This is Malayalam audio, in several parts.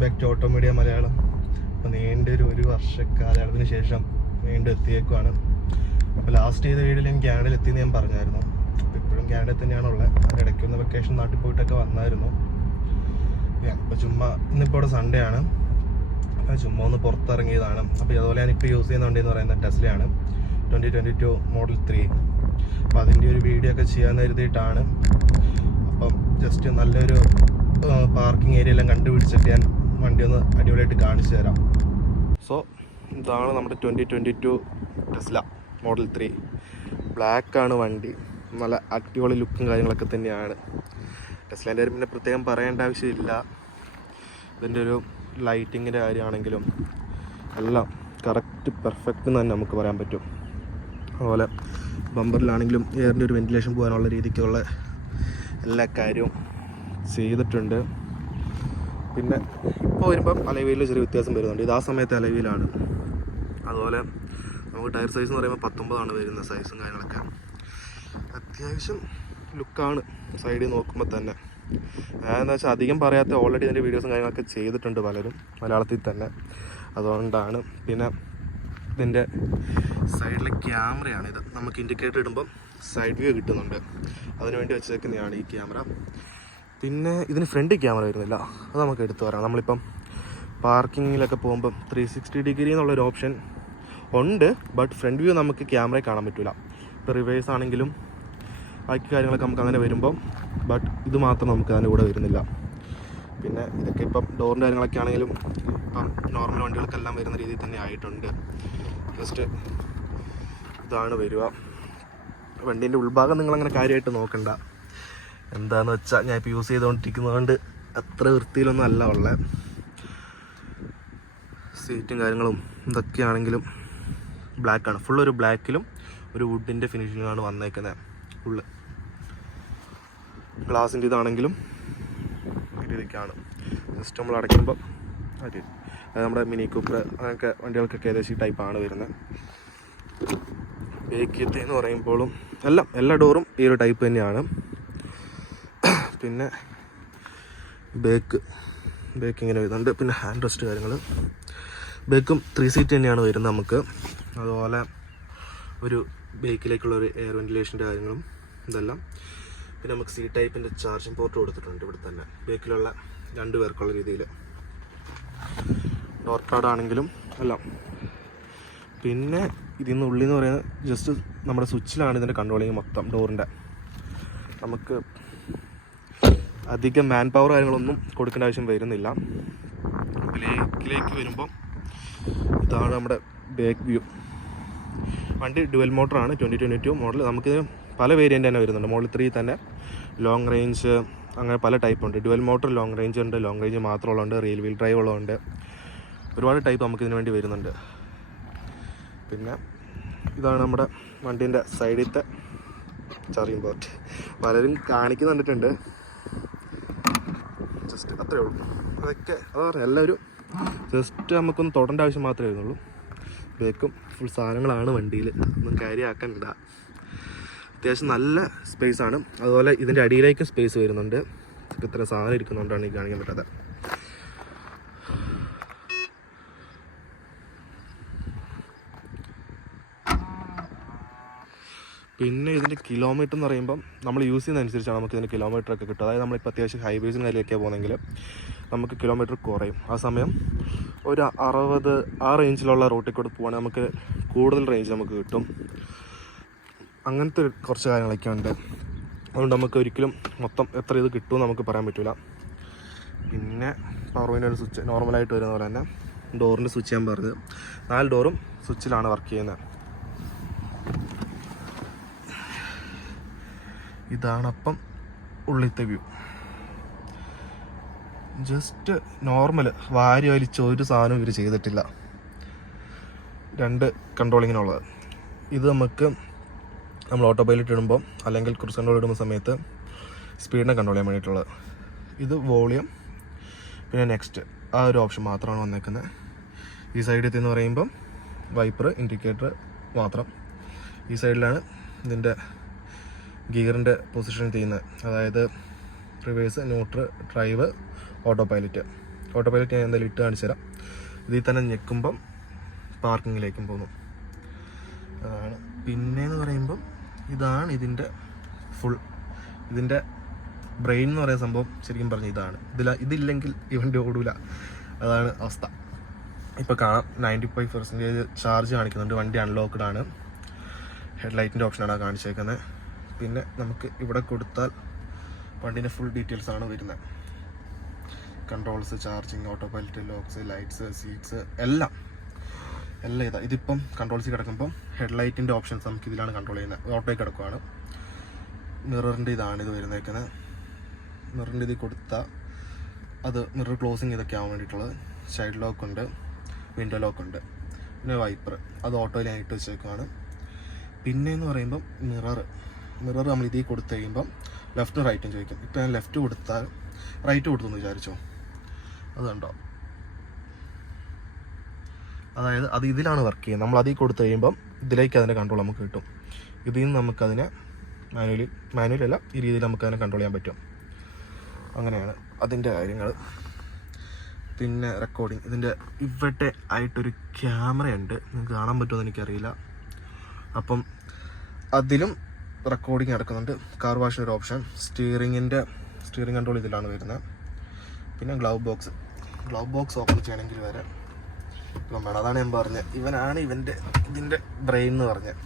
Back to auto media Malayalam. അപ്പോൾ നീണ്ടൊരു വർഷക്കാലയളവിന് ശേഷം വീണ്ടും എത്തിയേക്കുവാണ്. അപ്പോൾ ലാസ്റ്റ് ചെയ്ത വീഡിയോയിൽ ഞാൻ കാനഡയിൽ എത്തിയെന്ന് ഞാൻ പറഞ്ഞായിരുന്നു. അപ്പോൾ ഇപ്പോഴും കാനഡയിൽ തന്നെയാണുള്ളത്. അതിൻ്റെ ഇടയ്ക്കൊന്ന് വെക്കേഷൻ നാട്ടിൽ പോയിട്ടൊക്കെ വന്നായിരുന്നു. അപ്പോൾ ചുമ്മാ ഇന്നിപ്പോൾ ഇവിടെ സൺഡേ ആണ്, ചുമ്മാ ഒന്ന് പുറത്തിറങ്ങിയതാണ്. അപ്പോൾ അതുപോലെ ഞാനിപ്പോൾ യൂസ് ചെയ്യുന്ന വണ്ടി എന്ന് പറയുന്നത് ടെസ്ലയാണ് 2022 മോഡൽ 3. അപ്പോൾ അതിൻ്റെ ഒരു വീഡിയോ ഒക്കെ ചെയ്യാൻ കരുതിയിട്ടാണ്. അപ്പം ജസ്റ്റ് നല്ലൊരു പാർക്കിംഗ് ഏരിയ എല്ലാം കണ്ടുപിടിച്ചിട്ട് ഞാൻ വണ്ടി ഒന്ന് അടിപൊളിയായിട്ട് കാണിച്ചു തരാം. സോ ഇതാണ് നമ്മുടെ 2022 ടെസ്ല മോഡൽ 3. ബ്ലാക്കാണ് വണ്ടി. നല്ല അടിപൊളി ലുക്കും കാര്യങ്ങളൊക്കെ തന്നെയാണ്. ടെസ്ലേൻ്റെ പിന്നെ പ്രത്യേകം പറയേണ്ട ആവശ്യമില്ല. ഇതിൻ്റെ ഒരു ലൈറ്റിങ്ങിൻ്റെ കാര്യമാണെങ്കിലും എല്ലാം കറക്റ്റ് പെർഫെക്റ്റ് എന്ന് തന്നെ നമുക്ക് പറയാൻ പറ്റും. അതുപോലെ ബമ്പറിലാണെങ്കിലും എയറിൻ്റെ ഒരു വെന്റിലേഷൻ പോകാനുള്ള രീതിക്കുള്ള എല്ലാ കാര്യവും ചെയ്തിട്ടുണ്ട്. പിന്നെ ഇപ്പോൾ വരുമ്പം അലവീലിൽ ചെറിയ വ്യത്യാസം വരുന്നുണ്ട്. ഇത് ആ സമയത്ത് അലവീലാണ്. അതുപോലെ നമുക്ക് ടയർ സൈസ് എന്ന് പറയുമ്പോൾ 19 വരുന്ന സൈസും കാര്യങ്ങളൊക്കെ. അത്യാവശ്യം ലുക്കാണ് സൈഡിൽ നോക്കുമ്പോൾ തന്നെ. എന്താ വെച്ചാൽ അധികം പറയാത്ത ഓൾറെഡി ഇതിൻ്റെ വീഡിയോസും കാര്യങ്ങളൊക്കെ ചെയ്തിട്ടുണ്ട് പലരും മലയാളത്തിൽ തന്നെ, അതുകൊണ്ടാണ്. പിന്നെ ഇതിൻ്റെ സൈഡിലെ ക്യാമറയാണിത്. നമുക്ക് ഇൻഡിക്കേറ്റർ ഇടുമ്പം സൈഡ് വ്യൂ കിട്ടുന്നുണ്ട്, അതിനുവേണ്ടി വെച്ചേക്കുന്നതാണ് ഈ ക്യാമറ. പിന്നെ ഇതിന് ഫ്രണ്ട് ക്യാമറ വരുന്നില്ല, അത് നമുക്ക് എടുത്തു പറയാം. നമ്മളിപ്പം പാർക്കിങ്ങിലൊക്കെ പോകുമ്പം 360 ഡിഗ്രി എന്നുള്ളൊരു ഓപ്ഷൻ ഉണ്ട്, ബട്ട് ഫ്രണ്ട് വ്യൂ നമുക്ക് ക്യാമറയിൽ കാണാൻ പറ്റില്ല. ഇപ്പോൾ റിവേഴ്സ് ആണെങ്കിലും ബാക്കി കാര്യങ്ങളൊക്കെ നമുക്ക് അങ്ങനെ വരുമ്പം, ബട്ട് ഇത് മാത്രം നമുക്ക് അതിൻ്റെ കൂടെ വരുന്നില്ല. പിന്നെ ഇതൊക്കെ ഇപ്പം ഡോറിൻ്റെ കാര്യങ്ങളൊക്കെ ആണെങ്കിലും ഇപ്പം നോർമൽ വണ്ടികൾക്കെല്ലാം വരുന്ന രീതിയിൽ തന്നെ ആയിട്ടുണ്ട്. ജസ്റ്റ് ഇതാണ് വരിക. വണ്ടീൻ്റെ ഉൾഭാഗം നിങ്ങളങ്ങനെ കാര്യമായിട്ട് നോക്കണ്ട. എന്താണെന്ന് വെച്ചാൽ ഞാൻ ഇപ്പോൾ യൂസ് ചെയ്തുകൊണ്ടിരിക്കുന്നതുകൊണ്ട് അത്ര വൃത്തിയിലൊന്നും അല്ല ഉള്ളത്. സീറ്റും കാര്യങ്ങളും ഇതൊക്കെയാണെങ്കിലും ബ്ലാക്കാണ്. ഫുള്ളൊരു ബ്ലാക്കിലും ഒരു വുഡിൻ്റെ ഫിനിഷിങ്ങാണ് വന്നേക്കുന്നത്. ഫുള്ള് ഗ്ലാസിൻ്റെ ഇതാണെങ്കിലും രീതിക്കാണ്. ജസ്റ്റ് നമ്മൾ അടയ്ക്കുമ്പോൾ അത് നമ്മുടെ മിനി കൂപ്പർ അങ്ങനെയൊക്കെ വണ്ടികൾക്കൊക്കെ ഏകദേശം ഈ ടൈപ്പാണ് വരുന്നത്. ബേക്കിയത്തെ എന്ന് പറയുമ്പോഴും എല്ലാ ഡോറും ഈ ഒരു ടൈപ്പ് തന്നെയാണ്. പിന്നെ ബേക്ക് ഇങ്ങനെ വരുന്നുണ്ട്. പിന്നെ ഹാൻഡ് റെസ്റ്റ് കാര്യങ്ങൾ, ബേക്കും 3 സീറ്റ് തന്നെയാണ് വരുന്നത് നമുക്ക്. അതുപോലെ ഒരു ബേക്കിലേക്കുള്ളൊരു എയർ വെന്റിലേഷൻ്റെ കാര്യങ്ങളും ഇതെല്ലാം. പിന്നെ നമുക്ക് സി ടൈപ്പിൻ്റെ ചാർജിങ് പോർട്ട് കൊടുത്തിട്ടുണ്ട് ഇവിടെ തന്നെ, ബേക്കിലുള്ള 2 പേർക്കുള്ള രീതിയിൽ. ഡോർ പാഡാണെങ്കിലും എല്ലാം. പിന്നെ ഇതിന്ന് ഉള്ളിൽ എന്ന് പറയുന്നത് ജസ്റ്റ് നമ്മുടെ സ്വിച്ചിലാണ് ഇതിൻ്റെ കൺട്രോളിങ് മൊത്തം ഡോറിൻ്റെ. നമുക്ക് അധികം മാൻ പവർ കാര്യങ്ങളൊന്നും കൊടുക്കേണ്ട ആവശ്യം വരുന്നില്ല. ബേക്കിലേക്ക് വരുമ്പം ഇതാണ് നമ്മുടെ ബേക്ക് വ്യൂ. വണ്ടി ഡുവൽ മോട്ടറാണ് 2022 മോഡൽ. നമുക്ക് പല വേരിയൻ്റ് തന്നെ വരുന്നുണ്ട്. മോഡൽ 3 തന്നെ ലോങ് റേഞ്ച് അങ്ങനെ പല ടൈപ്പ് ഉണ്ട്. ഡുവൽ മോട്ടർ ലോങ് റേഞ്ച് ഉണ്ട്, ലോങ് റേഞ്ച് മാത്രമുള്ളതുണ്ട്, റിയൽ വീൽ ഡ്രൈവ് ഉള്ളതുണ്ട്. ഒരുപാട് ടൈപ്പ് നമുക്ക് ഇതിന് വേണ്ടി വരുന്നുണ്ട്. പിന്നെ ഇതാണ് നമ്മുടെ വണ്ടീൻ്റെ സൈഡിലത്തെ ചാർജിങ് പോർട്ട്. പലരും കാണിക്കുന്ന കണ്ടിട്ടുണ്ട്, ജസ്റ്റ് അത്രയേ ഉള്ളൂ. അതൊക്കെ അതാണ് എല്ലാവരും ജസ്റ്റ് നമുക്കൊന്ന് തൊടേണ്ട ആവശ്യം മാത്രമേ വരുന്നുള്ളൂ. ബേക്കും ഫുൾ സാധനങ്ങളാണ് വണ്ടിയിൽ, ഒന്നും കാര്യമാക്കണ്ട. അത്യാവശ്യം നല്ല സ്പേസാണ്. അതുപോലെ ഇതിൻ്റെ അടിയിലേക്ക് സ്പേസ് വരുന്നുണ്ട്. ഇത്ര സാധനം ഇരിക്കുന്നതുകൊണ്ടാണ് ഈ കാണിക്കാൻ പറ്റാത്തത്. പിന്നെ ഇതിൻ്റെ കിലോമീറ്റർ എന്ന് പറയുമ്പം നമ്മൾ യൂസ് ചെയ്യുന്നതനുസരിച്ചാണ് നമുക്ക് ഇതിൻ്റെ കിലോമീറ്ററൊക്കെ കിട്ടും. അതായത് നമ്മളിപ്പോൾ അത്യാവശ്യം ഹൈവേസിന് കാര്യമൊക്കെ പോകുന്നെങ്കിൽ നമുക്ക് കിലോമീറ്റർ കുറയും. ആ സമയം ഒരു 60 ആ റേഞ്ചിലുള്ള റൂട്ടിൽ കൂടെ പോകുകയാണെങ്കിൽ നമുക്ക് കൂടുതൽ റേഞ്ച് നമുക്ക് കിട്ടും. അങ്ങനത്തെ കുറച്ച് കാര്യങ്ങളൊക്കെ ഉണ്ട്. അതുകൊണ്ട് നമുക്ക് ഒരിക്കലും മൊത്തം എത്ര ഇത് കിട്ടുമെന്ന് നമുക്ക് പറയാൻ പറ്റില്ല. പിന്നെ പവർ വിൻഡോയുടെ സ്വിച്ച് നോർമലായിട്ട് വരുന്ന പോലെ തന്നെ ഡോറിൻ്റെ സ്വിച്ച് ഞാൻ പറഞ്ഞത് 4 ഡോറും സ്വിച്ചിലാണ് വർക്ക് ചെയ്യുന്നത്. ഇതാണപ്പം ഉള്ളിലത്തെ വ്യൂ. ജസ്റ്റ് നോർമൽ വാരി വലിച്ച ഒരു സാധനം ഇവർ ചെയ്തിട്ടില്ല. 2 കൺട്രോളിങ്ങിനുള്ളത്. ഇത് നമുക്ക് നമ്മൾ ഓട്ടോ പൈലറ്റ് ഇടുമ്പോൾ അല്ലെങ്കിൽ ക്രൂസ് കൺട്രോൾ ഇടുന്ന സമയത്ത് സ്പീഡിനെ കൺട്രോൾ ചെയ്യാൻ വേണ്ടിയിട്ടുള്ളത്. ഇത് വോളിയം, പിന്നെ നെക്സ്റ്റ് ആ ഒരു ഓപ്ഷൻ മാത്രമാണ് വന്നേക്കുന്നത്. ഈ സൈഡിൽ എന്ന് പറയുമ്പം വൈപ്പർ ഇൻഡിക്കേറ്റർ മാത്രം. ഈ സൈഡിലാണ് ഇതിൻ്റെ ഗിയറിൻ്റെ പൊസിഷൻ ചെയ്യുന്നത്, അതായത് reverse, neutral, drive, auto pilot. Auto pilot ഞാൻ എന്തായാലും ഇട്ട് കാണിച്ചു തരാം. ഇതിൽ തന്നെ ഞെക്കുമ്പം പാർക്കിങ്ങിലേക്കും പോകുന്നു. അതാണ്. പിന്നെയെന്ന് പറയുമ്പം ഇതാണ് ഇതിൻ്റെ ഇതിൻ്റെ ബ്രെയിൻ എന്ന് പറയുന്ന സംഭവം. ശരിക്കും പറഞ്ഞാൽ ഇതാണ്. ഇതില്ലെങ്കിൽ ഈ വണ്ടി ഓടൂല. അതാണ് അവസ്ഥ. ഇപ്പോൾ കാണാം 95% ചാർജ് കാണിക്കുന്നുണ്ട്. വണ്ടി അൺലോക്ക്ഡ് ആണ്. ഹെഡ്ലൈറ്റിൻ്റെ ഓപ്ഷനാണ് കാണിച്ചേക്കുന്നത്. പിന്നെ നമുക്ക് ഇവിടെ കൊടുത്താൽ വണ്ടീൻ്റെ ഫുൾ ഡീറ്റെയിൽസ് ആണ് വരുന്നത്. Controls, charging, auto pilot, locks, lights, seats എല്ലാം ഇതാ. ഇതിപ്പം കൺട്രോൾസ് കിടക്കുമ്പം ഹെഡ്ലൈറ്റിൻ്റെ ഓപ്ഷൻസ് നമുക്ക് ഇതിലാണ് കൺട്രോൾ ചെയ്യുന്നത്. ഓട്ടോയിൽ കിടക്കുവാണ്. മിററിൻ്റെ ഇതാണ് ഇത് വരുന്നേക്കുന്നത്. മിററിൻ്റെ ഇതിൽ കൊടുത്താൽ അത് മിറർ ക്ലോസിങ് ഇതൊക്കെ ആവാൻ വേണ്ടിയിട്ടുള്ളത്. സൈഡ് ലോക്ക് ഉണ്ട്, വിൻഡോ ലോക്ക് ഉണ്ട്, പിന്നെ വൈപ്പർ അത് ഓട്ടോയിൽ ഞാൻ ഇട്ട് വെച്ചേക്കുവാണ്. പിന്നെയെന്ന് പറയുമ്പം മിറർ നമ്മൾ ഇതിൽ കൊടുത്തു കഴിയുമ്പം ലെഫ്റ്റും റൈറ്റും ചോദിക്കും. ഇപ്പം ഞാൻ ലെഫ്റ്റ് കൊടുത്താൽ റൈറ്റ് കൊടുത്തെന്ന് വിചാരിച്ചോ, അതുണ്ടോ? അതായത് അത് ഇതിലാണ് വർക്ക് ചെയ്യുന്നത്. നമ്മൾ അതിൽ കൊടുത്തു കഴിയുമ്പം ഇതിലേക്ക് അതിൻ്റെ കൺട്രോൾ നമുക്ക് കിട്ടും. ഇതിൽ നിന്ന് നമുക്കതിനെ മാനുവലി അല്ല, ഈ രീതിയിൽ നമുക്കതിനെ കൺട്രോൾ ചെയ്യാൻ പറ്റും. അങ്ങനെയാണ് അതിൻ്റെ കാര്യങ്ങൾ. പിന്നെ റെക്കോർഡിങ്, ഇതിൻ്റെ ഇവിടെ ആയിട്ടൊരു ക്യാമറയുണ്ട്, നിങ്ങൾക്ക് കാണാൻ പറ്റുമെന്ന് എനിക്കറിയില്ല. അപ്പം അതിലും റെക്കോർഡിങ് നടക്കുന്നുണ്ട്. കാർ വാഷിന് ഒരു ഓപ്ഷൻ, സ്റ്റിയറിംഗ് കൺട്രോൾ ഇതിലാണ് വരുന്നത്. പിന്നെ ഗ്ലൗ ബോക്സ് ഓപ്പൺ ചെയ്യണമെങ്കിൽ വരെ ഇപ്പം വേണം. അതാണ് ഞാൻ പറഞ്ഞത്, ഇവനാണ് ഇതിൻ്റെ ബ്രെയിൻ എന്ന് പറഞ്ഞത്.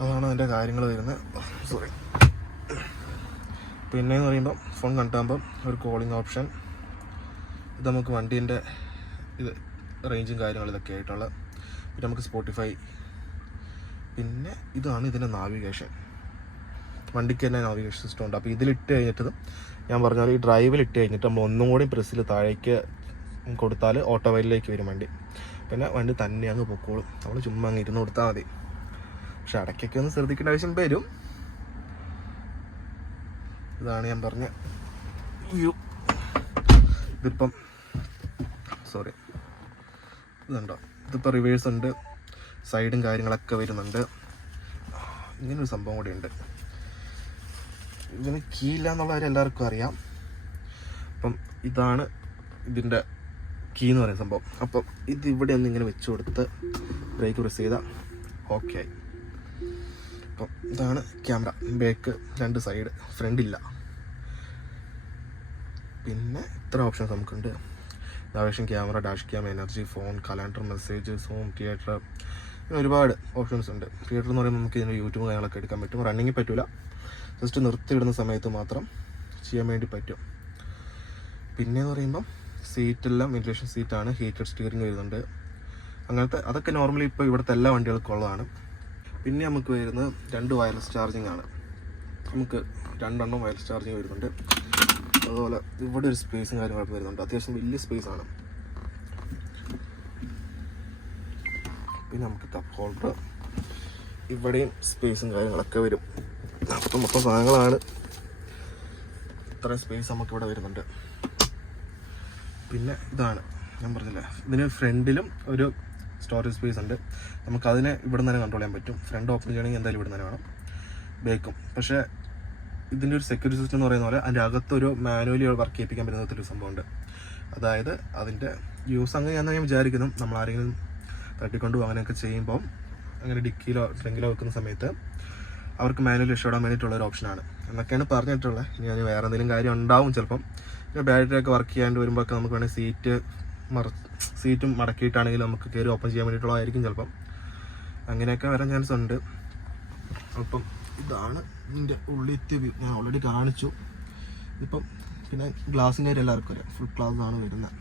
അതാണ് അതിൻ്റെ കാര്യങ്ങൾ വരുന്നത്. സോറി. പിന്നെയെന്ന് പറയുമ്പം ഫോൺ കണ്ടാകുമ്പം ഒരു കോളിംഗ് ഓപ്ഷൻ, ഇത് നമുക്ക് വണ്ടീൻ്റെ ഇത് റേഞ്ചും കാര്യങ്ങളും ഇതൊക്കെ ആയിട്ടുള്ള. പിന്നെ നമുക്ക് സ്പോട്ടിഫൈ. പിന്നെ ഇതാണ് ഇതിൻ്റെ നാവിഗേഷൻ. വണ്ടിക്ക് തന്നെ നാവിഗേഷൻ സിസ്റ്റം ഉണ്ട്. അപ്പോൾ ഇതിലിട്ട് കഴിഞ്ഞിട്ട് ഞാൻ പറഞ്ഞാൽ ഈ ഡ്രൈവിൽ ഇട്ട് കഴിഞ്ഞിട്ട് നമ്മൾ ഒന്നും കൂടി പ്രസ്സിൽ താഴേക്ക് കൊടുത്താൽ ഓട്ടോ വൈലിലേക്ക് വരും വണ്ടി. പിന്നെ വണ്ടി തന്നെ അങ്ങ് പൊക്കോളും. നമ്മൾ ചുമ്മാ അങ്ങ് ഇരുന്ന് കൊടുത്താൽ മതി. പക്ഷെ ഇടയ്ക്കൊക്കെ ഒന്ന് ശ്രദ്ധിക്കേണ്ട ആവശ്യം വരും. ഇതാണ് ഞാൻ പറഞ്ഞ വ്യൂ. ഇതിപ്പം ഇതുണ്ടോ, ഇതിപ്പോൾ റിവേഴ്സ് ഉണ്ട്, സൈഡും കാര്യങ്ങളൊക്കെ വരുന്നുണ്ട്. ഇങ്ങനൊരു സംഭവം കൂടി ഉണ്ട്. ഇതിന് കീ ഇല്ല എന്നുള്ള കാര്യം എല്ലാവർക്കും അറിയാം. അപ്പം ഇതാണ് ഇതിൻ്റെ കീ എന്ന് പറയുന്ന സംഭവം. അപ്പം ഇത് ഇവിടെ ഒന്ന് ഇങ്ങനെ വെച്ച് കൊടുത്ത് ബ്രേക്ക് പ്രസ് ചെയ്താൽ ഓക്കെ ആയി. അപ്പം ഇതാണ് ക്യാമറ. ബാക്ക് 2 സൈഡ്, ഫ്രണ്ട് ഇല്ല. പിന്നെ ഇത്ര ഓപ്ഷൻസ് നമുക്കുണ്ട്. Navigation, camera, dash cam, energy, phone, calendar, message, zoom, theatre, ഇങ്ങനെ ഒരുപാട് ഓപ്ഷൻസ് ഉണ്ട്. തിയേറ്റർ എന്ന് പറയുമ്പോൾ നമുക്ക് ഇതിൻ്റെ യൂട്യൂബ് കാര്യങ്ങളൊക്കെ എടുക്കാൻ പറ്റും. റണ്ണിങ്ങിൽ പറ്റില്ല, ജസ്റ്റ് നിർത്തിയിടുന്ന സമയത്ത് മാത്രം ചെയ്യാൻ വേണ്ടി പറ്റും. പിന്നെയെന്ന് പറയുമ്പം സീറ്റെല്ലാം വെന്റിലേഷൻ സീറ്റാണ്, ഹീറ്റഡ് സ്റ്റിയറിംഗ് വരുന്നുണ്ട്. അങ്ങനത്തെ അതൊക്കെ നോർമലി ഇപ്പോൾ ഇവിടുത്തെ എല്ലാ വണ്ടികൾക്കും ഉള്ളതാണ്. പിന്നെ നമുക്ക് വരുന്നത് 2 വയർലെസ് ചാർജിങ് ആണ്. നമുക്ക് 2 എണ്ണം വയർലെസ് ചാർജിങ് വരുന്നുണ്ട്. അതുപോലെ ഇവിടെ ഒരു സ്പേസും കാര്യങ്ങളൊക്കെ വരുന്നുണ്ട്. അത്യാവശ്യം വലിയ സ്പേസാണ്. പിന്നെ നമുക്ക് കപ്പ് ഹോൾഡർ, ഇവിടെയും സ്പേസും കാര്യങ്ങളൊക്കെ വരും. അപ്പം മൊത്തം സാധനങ്ങളാണ്. ഇത്രയും സ്പേസ് നമുക്കിവിടെ വരുന്നുണ്ട്. പിന്നെ ഇതാണ് ഞാൻ പറഞ്ഞില്ലേ, ഇതിന് ഫ്രണ്ടിലും ഒരു സ്റ്റോറേജ് സ്പേസ് ഉണ്ട്. നമുക്കതിനെ ഇവിടെ നിന്ന് തന്നെ കൺട്രോൾ ചെയ്യാൻ പറ്റും. ഫ്രണ്ട് ഓപ്പൺ ചെയ്യണമെങ്കിൽ എന്തായാലും ഇവിടെ തന്നെ വേണം. ബേക്കും. പക്ഷേ ഇതിൻ്റെ ഒരു സെക്യൂരിറ്റി സിസ്റ്റം എന്ന് പറയുന്ന പോലെ അതിൻ്റെ അകത്തൊരു മാനുവലി വർക്ക് ചെയ്യിപ്പിക്കാൻ പറ്റുന്ന ഒരു സംഭവമുണ്ട്. അതായത് അതിൻ്റെ യൂസ് അങ്ങനെയാണെന്ന് ഞാൻ വിചാരിക്കുന്നു. നമ്മൾ ആരെങ്കിലും തട്ടിക്കൊണ്ടു അങ്ങനെയൊക്കെ ചെയ്യുമ്പം, അങ്ങനെ ഡിക്കിയിലോ ട്രങ്കിലോ വെക്കുന്ന സമയത്ത് അവർക്ക് മാനുവലി രക്ഷപ്പെടാൻ വേണ്ടിയിട്ടുള്ളൊരു ഓപ്ഷനാണ് എന്നൊക്കെയാണ് പറഞ്ഞിട്ടുള്ളത്. ഇനി അതിന് വേറെ എന്തെങ്കിലും കാര്യം ഉണ്ടാവും ചിലപ്പം. പിന്നെ ബാറ്ററിയൊക്കെ വർക്ക് ചെയ്യാണ്ട് വരുമ്പോഴൊക്കെ നമുക്ക് വേണമെങ്കിൽ സീറ്റും മടക്കിയിട്ടാണെങ്കിലും നമുക്ക് കയറി ഓപ്പൺ ചെയ്യാൻ വേണ്ടിയിട്ടുള്ളതായിരിക്കും ചിലപ്പം. അങ്ങനെയൊക്കെ വരാൻ ചാൻസ് ഉണ്ട്. അപ്പം ഇതാണ് ഇതിൻ്റെ ഉള്ളിലത്തെ വ്യൂ. ഞാൻ ഓൾറെഡി കാണിച്ചു. ഇപ്പം പിന്നെ ഗ്ലാസിൻ്റെ കാര്യം എല്ലാവർക്കും അറിയാം, ഫുൾ ഗ്ലാസ് ആണ് വരുന്നത്.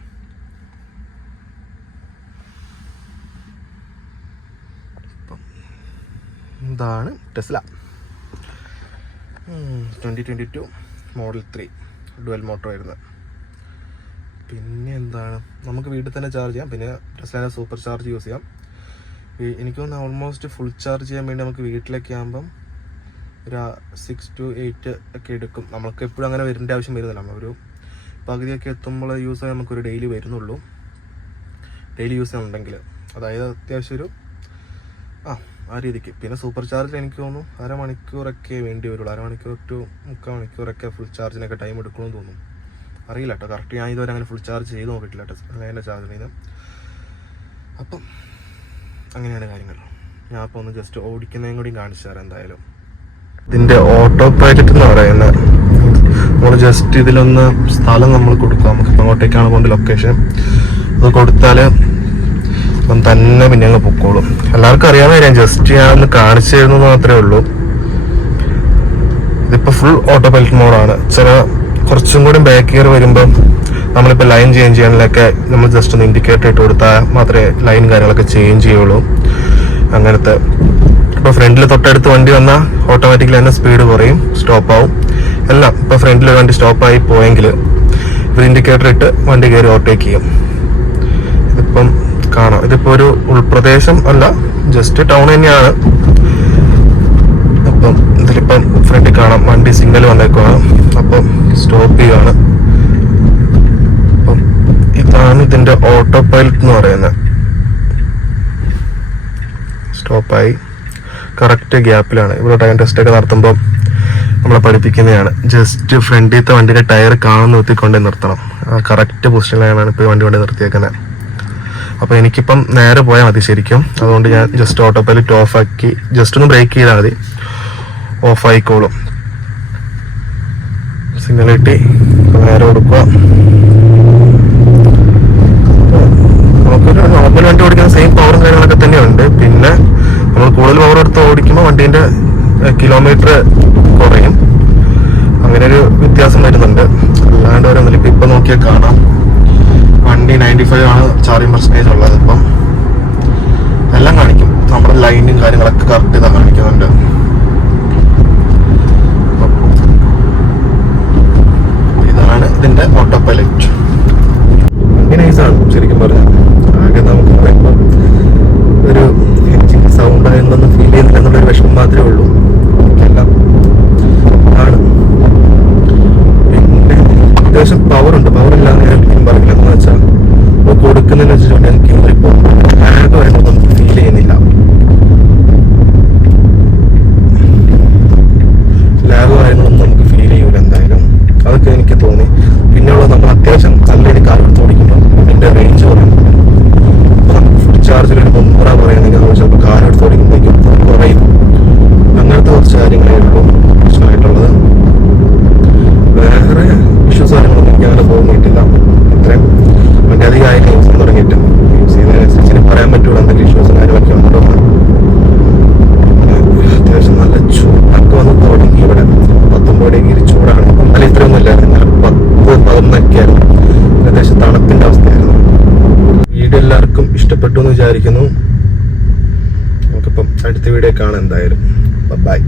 ഇപ്പം ഇതാണ് ടെസ്ല 2022 മോഡൽ 3 ഡുവൽ മോട്ടർ വരുന്നത്. പിന്നെ എന്താണ്, നമുക്ക് വീട്ടിൽ തന്നെ ചാർജ് ചെയ്യാം. പിന്നെ ടെസ്ലേൻ്റെ സൂപ്പർ ചാർജ് യൂസ് ചെയ്യാം. എനിക്ക് തോന്നുന്നു ഓൾമോസ്റ്റ് ഫുൾ ചാർജ് ചെയ്യാൻ വേണ്ടി നമുക്ക് വീട്ടിലൊക്കെ ആകുമ്പം ഒരു 6 to 8 ഒക്കെ എടുക്കും. നമുക്ക് എപ്പോഴും അങ്ങനെ വരേണ്ട ആവശ്യം വരുന്നില്ല. നമ്മളൊരു പകുതിയൊക്കെ എത്തുമ്പോൾ യൂസ് ചെയ്യാൻ നമുക്കൊരു ഡെയിലി വരുന്നുള്ളൂ. ഡെയിലി യൂസ് ചെയ്യാനുണ്ടെങ്കിൽ, അതായത് അത്യാവശ്യം ഒരു ആ രീതിക്ക്. പിന്നെ സൂപ്പർ ചാർജിൽ എനിക്ക് തോന്നുന്നു അരമണിക്കൂറൊക്കെ വേണ്ടി വരുള്ളൂ. 1.5 to 3 മണിക്കൂറൊക്കെ ഫുൾ ചാർജിനൊക്കെ ടൈം എടുക്കണമെന്ന് തോന്നുന്നു. അറിയില്ല കേട്ടോ കറക്റ്റ്. ഞാൻ ഇതുവരെ അങ്ങനെ ഫുൾ ചാർജ് ചെയ്ത് നോക്കിയിട്ടില്ല കേട്ടോ എൻ്റെ ചാർജറിൽ നിന്ന്. അപ്പം അങ്ങനെയാണ് കാര്യങ്ങൾ. ഞാൻ അപ്പോൾ ഒന്ന് ജസ്റ്റ് ഓടിക്കുന്നതും കൂടി കാണിച്ചു തരാം എന്തായാലും. ഇതിൻ്റെ ഓട്ടോ പൈലറ്റ് എന്ന് പറയുന്നത് നമ്മൾ ജസ്റ്റ് ഇതിലൊന്ന് സ്ഥലം നമ്മൾ കൊടുക്കുക. നമുക്കിപ്പോൾ അങ്ങോട്ടേക്കാണ് പോകേണ്ട ലൊക്കേഷൻ. അത് കൊടുത്താൽ അപ്പം തന്നെ പിന്നെ അങ്ങ് പൊക്കോളും. എല്ലാവർക്കും അറിയാവുന്ന കാര്യം, ജസ്റ്റ് ഞാൻ ഒന്ന് കാണിച്ചു തരുന്നത് മാത്രമേ ഉള്ളൂ. ഇതിപ്പോൾ ഫുൾ ഓട്ടോ പൈലറ്റ് മോഡാണ്. കുറച്ചും കൂടി ബാക്ക് ഗിയർ വരുമ്പം നമ്മളിപ്പോൾ ലൈൻ ചേഞ്ച് ചെയ്യാനൊക്കെ നമ്മൾ ജസ്റ്റ് ഒന്ന് ഇൻഡിക്കേറ്റർ ഇട്ട് കൊടുത്താൽ മാത്രമേ ലൈൻ കാര്യങ്ങളൊക്കെ ചേഞ്ച് ചെയ്യുള്ളൂ. അങ്ങനത്തെ ഇപ്പോൾ ഫ്രണ്ടിൽ തൊട്ടടുത്ത് വണ്ടി വന്നാൽ ഓട്ടോമാറ്റിക്കലി തന്നെ സ്പീഡ് കുറയും, സ്റ്റോപ്പ് ആവും എല്ലാം. ഇപ്പോൾ ഫ്രണ്ടിൽ വണ്ടി സ്റ്റോപ്പായി പോയെങ്കിൽ ഒരു ഇൻഡിക്കേറ്റർ ഇട്ട് വണ്ടി കയറി ഓവർടേക്ക് ചെയ്യും. ഇതിപ്പം കാണാം, ഇതിപ്പോൾ ഒരു ഉൾപ്രദേശം അല്ല, ജസ്റ്റ് ടൗൺ തന്നെയാണ്. അപ്പം ഇതിലിപ്പം ഫ്രണ്ടിൽ കാണാം വണ്ടി സിഗ്നൽ വന്നേക്കുവാണ്. അപ്പം സ്റ്റോപ്പ് ചെയ്യുകയാണ്. അപ്പം ഇതാണ് ഇതിൻ്റെ ഓട്ടോ പൈലറ്റ് എന്ന് പറയുന്നത്. സ്റ്റോപ്പായി കറക്റ്റ് ഗ്യാപ്പിലാണ്. ഇവിടെ ടയർ ടെസ്റ്റ് ഒക്കെ നടത്തുമ്പോൾ നമ്മളെ പഠിപ്പിക്കുന്നതാണ്. ജസ്റ്റ് ഫ്രണ്ടിലത്തെ വണ്ടിയുടെ ടയർ കാണുന്ന നിർത്തിക്കൊണ്ടേ നിർത്തണം. കറക്റ്റ് പൊസിഷനിലാണ് ഇപ്പോൾ വണ്ടി കൊണ്ട് നിർത്തിയേക്കുന്നത്. അപ്പോൾ എനിക്കിപ്പം നേരെ പോയാൽ മതി ശരിക്കും. അതുകൊണ്ട് ഞാൻ ജസ്റ്റ് ഓട്ടോ പൈലറ്റ് ഓഫ് ആക്കി ജസ്റ്റ് ഒന്ന് ബ്രേക്ക് ചെയ്താൽ മതി, ഓഫ് ആയിക്കോളും. സിഗ്നൽ കിട്ടി, നേരെ കൊടുക്കുക. നമുക്കൊരു നോർമൽ വണ്ടി ഓടിക്കുന്ന സെയിം പവറും കാര്യങ്ങളൊക്കെ തന്നെയുണ്ട്. പിന്നെ നമ്മൾ കൂടുതൽ പവർ എടുത്ത് ഓടിക്കുമ്പോൾ വണ്ടീൻ്റെ കിലോമീറ്റർ കുറയും. അങ്ങനെ ഒരു വ്യത്യാസം വരുന്നുണ്ട്. അല്ലാണ്ട് വരുന്നില്ല. ഇപ്പം നോക്കിയാൽ കാണാം വണ്ടി 95 ആണ് ചാർജിങ് പെർസെൻറ്റേജ് ഉള്ളത്. ഇപ്പം എല്ലാം കാണിക്കും, നമ്മുടെ ലൈനും കാര്യങ്ങളൊക്കെ കറക്റ്റ് ഇതാ കാണിക്കുന്നുണ്ട്. ഇതാണ് ഇതിൻ്റെ ഓട്ടോ പൈലറ്റ്. വണ്ടി നൈസാണ് ശരിക്കും പറഞ്ഞാൽ. ആകെ നമുക്ക് പറയുമ്പോൾ ഒരു എഞ്ചിൻ സൗണ്ട് എന്തൊന്നും ഫീൽ ചെയ്യുന്നില്ല എന്നുള്ളൊരു വിഷമം മാത്രമേ ഉള്ളൂ. എല്ലാം ആണ്. പിന്നെ അത്യാവശ്യം പവറുണ്ട്. പവറില്ലാന്ന് ഞാൻ പറഞ്ഞില്ല. എന്ന് വെച്ചാൽ കൊടുക്കുന്നതെന്ന് വെച്ചിട്ടുണ്ടെങ്കിൽ എനിക്ക് ഇപ്പോൾ ആകെയൊന്നും ഫീൽ ചെയ്യുന്നില്ല. ലാബ് കാര്യങ്ങളൊന്നും നമുക്ക് ഫീൽ ചെയ്യൂല എന്തായാലും. അതൊക്കെ എനിക്ക് തോന്നി. പിന്നെയുള്ളത് നമ്മൾ അത്യാവശ്യം നല്ലൊരു കാർ എടുത്ത് ഓടിക്കുമ്പോൾ അതിൻ്റെ റേഞ്ച് കുറയും. അപ്പോൾ നമുക്ക് ഫുൾ ചാർജിൽ ഒരു 300 പറയുന്നെങ്കിൽ നമ്മൾ ചിലപ്പോൾ കാർ എടുത്ത് ഓടിക്കുമ്പോഴേക്കും കുറയും. അങ്ങനത്തെ കുറച്ച് കാര്യങ്ങളേ ഉള്ളൂ പ്രശ്നമായിട്ടുള്ളത്. വേറെ ഇഷ്യൂസ് കാര്യങ്ങളൊന്നും എനിക്ക് അങ്ങനെ തോന്നിയിട്ടില്ല. ഇത്രയും വണ്ടി അധികമായി യൂസ് തുടങ്ങിയിട്ട് യൂസ് ചെയ്യുന്നതിനനുസരിച്ച് പറയാൻ പറ്റുള്ളൂ എന്തെങ്കിലും ഇഷ്യൂസും കാര്യങ്ങളൊക്കെ വന്നിട്ടുണ്ടോ. അത്യാവശ്യം നല്ല ചൂടൊക്കെ വന്ന് തുടങ്ങി. ഇവിടെ 19 ഡിഗ്രി ചൂടാണ്. എന്നാലും ഇത്രയൊന്നും ഇല്ലായിരുന്നു. ഇന്നലെ 10-11 ആയിരുന്നു. ഏകദേശം തണുപ്പിൻ്റെ അവസ്ഥയായിരുന്നു. വീഡിയോ എല്ലാവർക്കും ഇഷ്ടപ്പെട്ടു എന്ന് വിചാരിക്കുന്നു. നമുക്കിപ്പം അടുത്ത വീഡിയോ കാണാം എന്തായാലും. ബൈ.